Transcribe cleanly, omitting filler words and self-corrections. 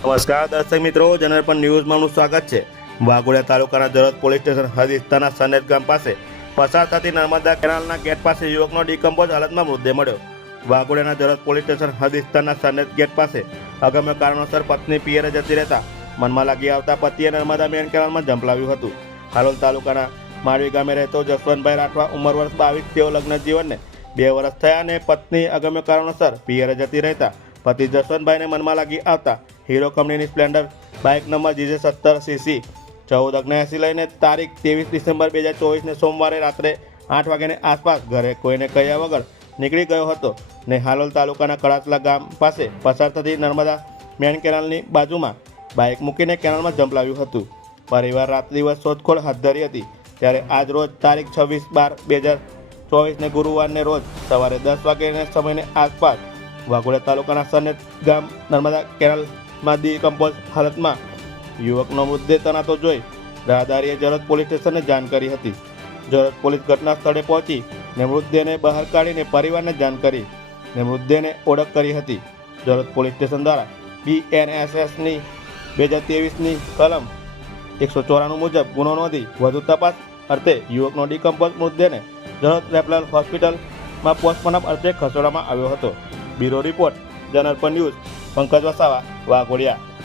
નમસ્કાર દર્શક મિત્રો, જનરપન ન્યૂઝમાં આપનું સ્વાગત છે। વાઘોડિયા તાલુકાના જરત પોલીસ સ્ટેશન હદ વિસ્તારના સનેત ગામ પાસે પસાર થતી નર્મદા કેનાલના ગેટ પાસે યુવકનો ડિકમ્પોઝ હાલતમાં મૃતદેહ મળ્યો। વાઘોડિયાના જરત પોલીસ સ્ટેશન હદ વિસ્તારના સનેત ગેટ પાસે અગમ્ય કારણોસર પત્ની પિયરે જતી રહેતા મનમાં લાગી આવતા પતિએ નર્મદા મેન કેનાલમાં ઝંપલાવ્યું હતું। હાલોલ તાલુકાના માળવી ગામે રહેતો જસવંતભાઈ રાઠવા, ઉંમર વર્ષ 22, તેઓ લગ્ન જીવનને 2 વર્ષ થયા અને પત્ની અગમ્ય કારણોસર પિયરે જતી રહેતા પતિ જસવંતભાઈને મનમાં લાગી આવતા હીરો કંપનીની સ્પ્લેન્ડર બાઇક નંબર GJ70CC 1479 લઈને તારીખ 23 ડિસેમ્બર 2024ને સોમવારે રાત્રે 8 વાગ્યાની આસપાસ ઘરે કોઈને કહ્યા વગર નીકળી ગયો હતો ને હાલોલ તાલુકાના કળાસલા ગામ પાસે પસાર થતી નર્મદા મેન કેનાલની બાજુમાં બાઇક મૂકીને કેનાલમાં ઝંપલાવ્યું હતું। પરિવાર રાત દિવસ શોધખોળ હાથ ધરી હતી, ત્યારે આજ રોજ તારીખ 26/12/2024ને ગુરુવારને રોજ સવારે 10 વાગ્યાના સમયની આસપાસ વાઘોડિયા તાલુકાના સનેત ગામ નર્મદા કેનાલમાં ડિકમ્પોઝ હાલતમાં યુવકનો મૃતદેહ તણાતો જોઈ રાહદારીએ જરત પોલીસ સ્ટેશનને જાણ કરી હતી। જરત પોલીસ ઘટના સ્થળે પહોંચી ને મૃતદેહને બહાર કાઢીને પરિવારને જાણ કરી ને મૃતદેહને ઓળખ કરી હતી। જરત પોલીસ સ્ટેશન દ્વારા BNSSની 2023ની કલમ 194 મુજબ ગુનો નોંધી વધુ તપાસ અર્થે યુવકનો ડિકમ્પોઝ મૃતદેહને જરત રેફરલ હોસ્પિટલમાં પોસ્ટમોર્ટમ અર્થે ખસેડવામાં આવ્યો હતો। બ્યુરો રિપોર્ટ, જનરપન ન્યૂઝ, પંકજ વસાવા, વાઘોડિયા।